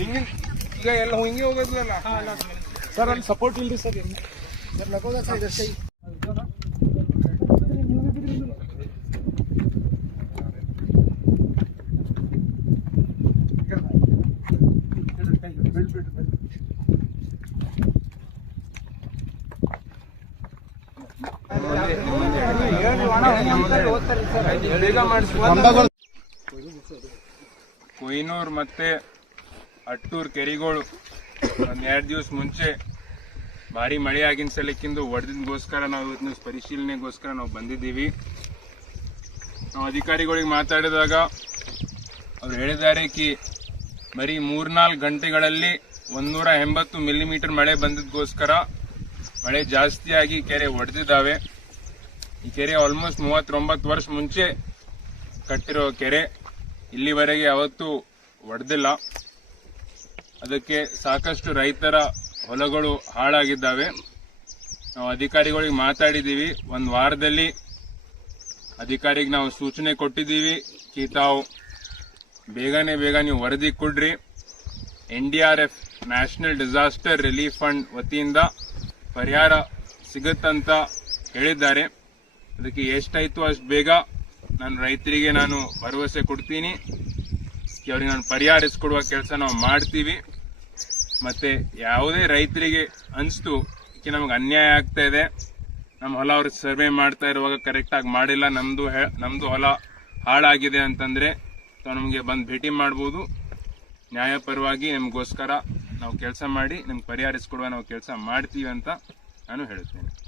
ಈಗ ಎಲ್ಲ ಹಿಂಗೆ ಹೋಗೋದಿಲ್ಲ ಸರ್ ಅಲ್ಲಿ ಸಪೋರ್ಟ್ ಇಲ್ರಿ ಸರ್ ಬೇಗ ಮಾಡಿಸಿ ಕೊಯ್ನೂರ್ ಮತ್ತೆ ಅಟ್ಟೂರ್ ಕೆರೆಗಳು ಒಂದು ಎರಡು ದಿವಸ ಮುಂಚೆ ಭಾರಿ ಮಳೆ ಆಗಿನ ಸಲಕ್ಕಿಂದು ಒಡೆದಿಗೋಸ್ಕರ ನಾವು ಇವತ್ತಿನ ಪರಿಶೀಲನೆಗೋಸ್ಕರ ನಾವು ಬಂದಿದ್ದೀವಿ. ನಾವು ಅಧಿಕಾರಿಗಳಿಗೆ ಮಾತಾಡಿದಾಗ ಅವ್ರು ಹೇಳಿದ್ದಾರೆ ಕಿ ಬರೀ ಮೂರ್ನಾಲ್ಕು ಗಂಟೆಗಳಲ್ಲಿ ಒಂದೂರ ಎಂಬತ್ತು ಮಿಲಿಮೀಟರ್ ಮಳೆ ಬಂದಿದ್ದಗೋಸ್ಕರ ಮಳೆ ಜಾಸ್ತಿಯಾಗಿ ಕೆರೆ ಒಡೆದಿದ್ದಾವೆ. ಈ ಕೆರೆ ಆಲ್ಮೋಸ್ಟ್ ಮೂವತ್ತೊಂಬತ್ತು ವರ್ಷ ಮುಂಚೆ ಕಟ್ಟಿರೋ ಕೆರೆ. ಇಲ್ಲಿವರೆಗೆ ಯಾವತ್ತೂ ಒಡೆದಿಲ್ಲ. ಅದಕ್ಕೆ ಸಾಕಷ್ಟು ರೈತರ ಹೊಲಗಳು ಹಾಳಾಗಿದ್ದಾವೆ. ನಾವು ಅಧಿಕಾರಿಗಳಿಗೆ ಮಾತಾಡಿದ್ದೀವಿ. ಒಂದು ವಾರದಲ್ಲಿ ಅಧಿಕಾರಿಗೆ ನಾವು ಸೂಚನೆ ಕೊಟ್ಟಿದ್ದೀವಿ. ಕಿ ತಾವು ಬೇಗನೆ ಬೇಗ ನೀವು ವರದಿ ಕೊಡ್ರಿ. N D R F national disaster relief fund ವತಿಯಿಂದ ಪರಿಹಾರ ಸಿಗುತ್ತಂತ ಹೇಳಿದ್ದಾರೆ. ಅದಕ್ಕೆ ಎಷ್ಟಾಯಿತು ಅಷ್ಟು ಬೇಗ ನಾನು ರೈತರಿಗೆ ನಾನು ಭರವಸೆ ಕೊಡ್ತೀನಿ. ಅವ್ರಿಗೆ ನಾನು ಪರಿಹಾರಿಸ್ಕೊಡುವ ಕೆಲಸ ನಾವು ಮಾಡ್ತೀವಿ. ಮತ್ತೆ ಯಾವುದೇ ರೈತರಿಗೆ ಅನಿಸ್ತು ಕಿ ನಮಗೆ ಅನ್ಯಾಯ ಆಗ್ತಾ ಇದೆ. ನಮ್ಮ ಹೊಲ ಅವ್ರಿಗೆ ಸರ್ವೆ ಮಾಡ್ತಾ ಇರುವಾಗ ಕರೆಕ್ಟಾಗಿ ಮಾಡಿಲ್ಲ. ನಮ್ಮದು ಹೆ- ನಮ್ಮದು ಹೊಲ ಹಾಳಾಗಿದೆ ಅಂತಂದ್ರೆ ತಾವು ನಮಗೆ ಬಂದು ಭೇಟಿ ಮಾಡ್ಬೋದು. ನ್ಯಾಯಪರವಾಗಿ ನಿಮಗೋಸ್ಕರ ನಾವು ಕೆಲಸ ಮಾಡಿ, ನಿಮ್ಗೆ ಪರಿಹಾರಿಸ್ಕೊಡುವ ನಾವು ಕೆಲಸ ಮಾಡ್ತೀವಿ ಅಂತ ನಾನು ಹೇಳುತ್ತೇನೆ.